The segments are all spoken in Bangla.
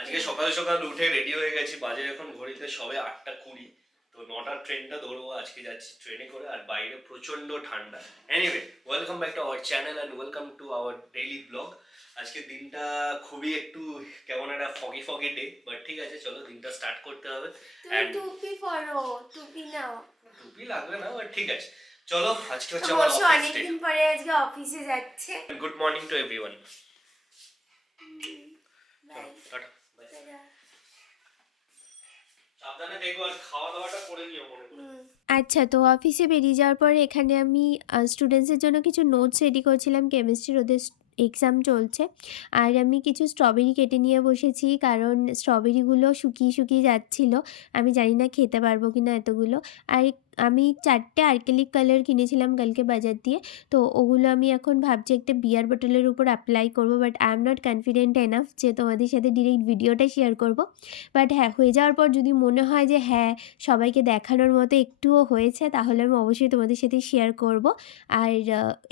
আজকে সকাল সকাল উঠে রেডি হয়ে গেছি, বাজে এখন ঘড়িতে সবে 8:20। তো 9টার ট্রেনটা ধরবো, আজকে যাচ্ছি ট্রেনে করে, আর বাইরে প্রচন্ড ঠান্ডা। Anyway, welcome back to our channel and welcome to our daily blog. আজকে দিনটা খুবই একটু কেমন একটা ফগি ফগি ডে, বাট ঠিক আছে, চলো দিনটা স্টার্ট করতে হবে। টুপি পরো, টুপি নাও। টুপি লাগবে না, বাট ঠিক আছে, চলো। আজকে হচ্ছে আমার অফিস ডে। অনেকদিন পরে আজকে অফিসে যাচ্ছে। Good morning to everyone. Bye. সাবধানে দেখো আর খাওয়া দাওয়াটা করে নিও মনে করে। আচ্ছা, তো অফিসে বেরিয়ে যাওয়ার পরে এখানে আমি স্টুডেন্টসের জন্য কিছু নোটস রেডি করছিলাম। কেমিস্ট্রির ওদের এক্সাম চলছে, আর আমি কিছু স্ট্রবেরি কেটে নিয়ে বসেছি, কারণ স্ট্রবেরিগুলো শুকিয়ে শুকিয়ে যাচ্ছিলো। আমি জানি না খেতে পারবো কি না এতগুলো। আর আমি 4টে আর্কেলিক কালার কিনেছিলাম কালকে বাজার দিয়ে, তো ওগুলো আমি এখন ভাবছি একটা বিয়ার বোতলের উপর অ্যাপ্লাই করবো, but I am not confident enough যে তোমাদের সাথে ডিরেক্ট ভিডিওটা শেয়ার করব। বাট হ্যাঁ, হয়ে যাওয়ার পর যদি মনে হয় যে হ্যাঁ সবাইকে দেখানোর মতো একটুও হয়েছে, তাহলে আমি অবশ্যই তোমাদের সাথে শেয়ার করব। আর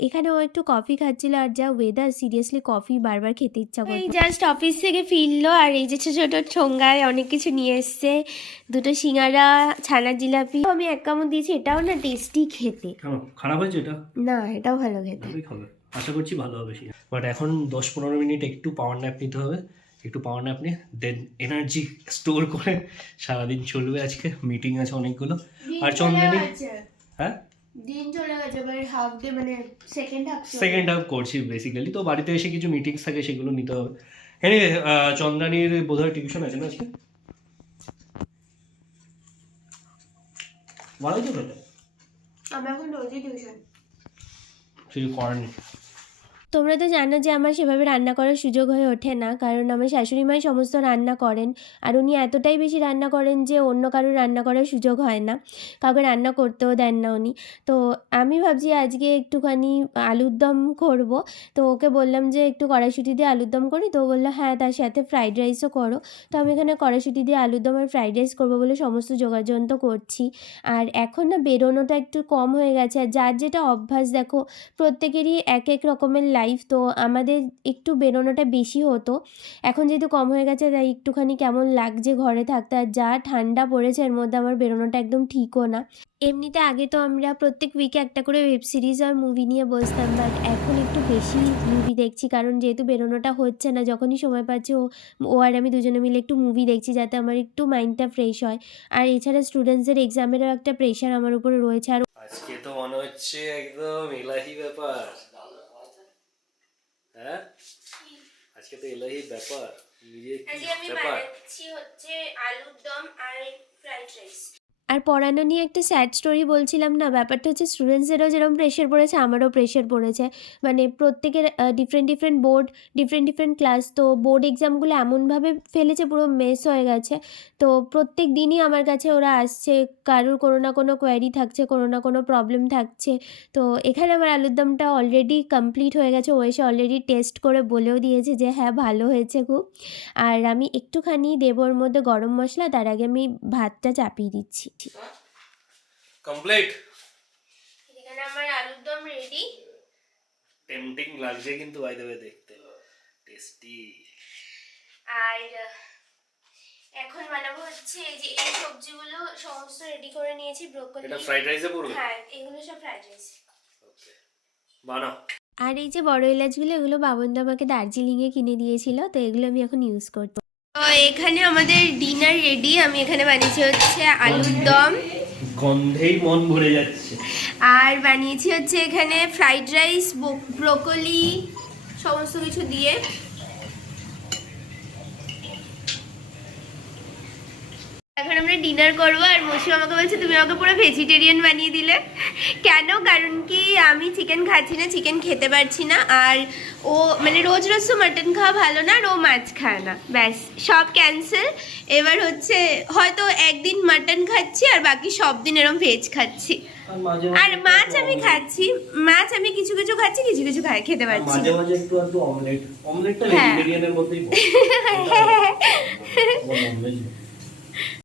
এখানেও একটু কফি খাচ্ছিলো, আর যা ওয়েদার, সিরিয়াসলি কফি বারবার খেতে ইচ্ছা করে। এই জাস্ট অফিস থেকে ফিরলো, আর এই যে ছোটো ছোটো ঠোঙ্গায় অনেক কিছু নিয়ে এসছে, দুটো সিঙ্গারা, ছানার জিলাপি। আমি এক কামড় দিয়েছি, এটাও না টেস্টি খেতে। খারাপ হয়েছে এটা? না, এটাও ভালো খেতে। আশা করছি ভালো হবে। বাট এখন 10-15 মিনিট একটু পাওয়ার ন্যাপ নিতে হবে। একটু পাওয়ার ন্যাপ নিয়ে দেন এনার্জি স্টোর করে সারাদিন চলবে। আজকে মিটিং আছে অনেকগুলো। আর চন্দনী, হ্যাঁ দিন চলে গেছে, এবার হাফ ডে, মানে সেকেন্ড হাফ করছি বেসিক্যালি। তো বাড়িতে এসে কিছু মিটিংস থাকে, সেগুলো নিতে হবে। এনিওয়ে, চন্দ্রানীর বোধহয় টিউশন আছে না আজকে? ভালোই তো বেটা, আমি এখন রোজই টিউশন। কিছু করার নেই। তোমরা তো জানো যে আমার সেভাবে রান্না করার সুযোগ হয়ে ওঠে না, কারণ আমার শাশুড়ি মাই সমস্ত রান্না করেন, আর উনি এতটাই বেশি রান্না করেন যে অন্য কারোর রান্না করার সুযোগ হয় না, কাউকে রান্না করতেও দেন না উনি। তো আমি ভাবছি আজকে একটুখানি আলুর দম করব। তো ওকে বললাম যে একটু কড়াইশুঁটি দিয়ে আলুর দম করি, তো ও বললো হ্যাঁ, তার সাথে ফ্রাইড রাইসও করো। তো আমি এখানে কড়াইশুঁটি দিয়ে আলুর দম আর ফ্রাইড রাইস করবো বলে সমস্ত যোগাযন্ত্র করছি। আর এখন না বেরোনোটা একটু কম হয়ে গেছে, আর যার যেটা অভ্যাস, দেখো প্রত্যেকেরই এক এক রকমের লাইফ, তো আমাদের একটু বেরোনোটা বেশি হতো, এখন যেহেতু কম হয়ে গেছে তাই একটুখানি কেমন লাগছে ঘরে থাকতে। আর যা ঠান্ডা পড়েছে এর মধ্যে আমার বেরোনোটা একদম ঠিকও না। এমনিতে আগে তো আমরা প্রত্যেক উইকে একটা করে ওয়েব সিরিজ আর মুভি নিয়ে বসতাম, বাট এখন একটু বেশি মুভি দেখছি, কারণ যেহেতু বেরোনোটা হচ্ছে না, যখনই সময় পাচ্ছি ও আর আমি দুজনে মিলে একটু মুভি দেখছি, যাতে আমার একটু মাইন্ডটা ফ্রেশ হয়। আর এছাড়া স্টুডেন্টসদের এক্সামেরও একটা প্রেশার আমার উপরে রয়েছে। আর আজকে তো মনে হচ্ছে একদম এলাহি ব্যাপার। হ্যাঁ, আজকে তো এলাহি ব্যাপার। আমি বানাচ্ছি হচ্ছে আলুর দম আর ফ্রাইড রাইস। আর পড়ানো নিয়ে একটা স্যাড স্টোরি বলছিলাম না, ব্যাপারটা হচ্ছে স্টুডেন্টসদেরও যেরকম প্রেশার পড়েছে, আমারও প্রেশার পড়েছে। মানে প্রত্যেকের ডিফারেন্ট বোর্ড, ডিফারেন্ট ক্লাস, তো বোর্ড এক্সামগুলো এমনভাবে ফেলেছে, পুরো মেস হয়ে গেছে। তো প্রত্যেক দিনই আমার কাছে ওরা আসছে, কারোর কোনো না কোনো কোয়ারি থাকছে, কোনো না কোনো প্রবলেম থাকছে। তো এখানে আমার আলুর দমটা অলরেডি কমপ্লিট হয়ে গেছে, ও এসে অলরেডি টেস্ট করে বলেও দিয়েছে যে হ্যাঁ ভালো হয়েছে খুব। আর আমি একটুখানি দেবো ওর মধ্যে গরম মশলা, তার আগে আমি ভাতটা চাপিয়ে দিচ্ছি। কমপ্লিট। এখানে আমার আলুর দম রেডি। টেম্পটিং লাগছে কিন্তু, বাই দ্য ওয়ে দেখতে টেস্টি। আর এখন বানাবো হচ্ছে এই যে এই সবজিগুলো সমস্ত রেডি করে নিয়েছি। ব্রোকলি, এটা ফ্রাইড রাইসে পড়বে? হ্যাঁ, এগুলো সব ফ্রাইড রাইস। ওকে, বানাও। আর এই যে বড় এলাচগুলো, এগুলো বাবনদা আমাকে দার্জিলিংয়ে কিনে দিয়েছিল, তো এগুলো আমি এখন ইউজ করব। তো এখানে আমাদের ডিনার রেডি। আমি এখানে বানিয়েছি হচ্ছে আলুর দম, গন্ধেই মন ভরে যাচ্ছে। আর বানিয়েছি হচ্ছে এখানে ফ্রাইড রাইস, ব্রোকলি, সমস্ত কিছু দিয়ে। এখন আমরা ডিনার করবো, আর মৌসুম আমাকে বলছে তুমি আমাকে পুরো ভেজিটেরিয়ান বানিয়ে দিলে। কেন? কারণ কি আমি চিকেন খাচ্ছি না, চিকেন খেতে পারছি না, আর ও মানে রোজ রোজ তো মাটন খাওয়া ভালো না, আর ও মাছ খায় না, ব্যাস সব ক্যান্সেল। এবার হচ্ছে হয়তো একদিন মাটন খাচ্ছি আর বাকি সব দিন এরকম ভেজ খাচ্ছি। আর মাছ আমি খাচ্ছি, মাছ আমি কিছু কিছু খাচ্ছি, কিছু কিছু খেতে পারছি। মাঝে মাঝে একটু অমলেটটা ভেজিটেরিয়ানের মধ্যেই পড়ে।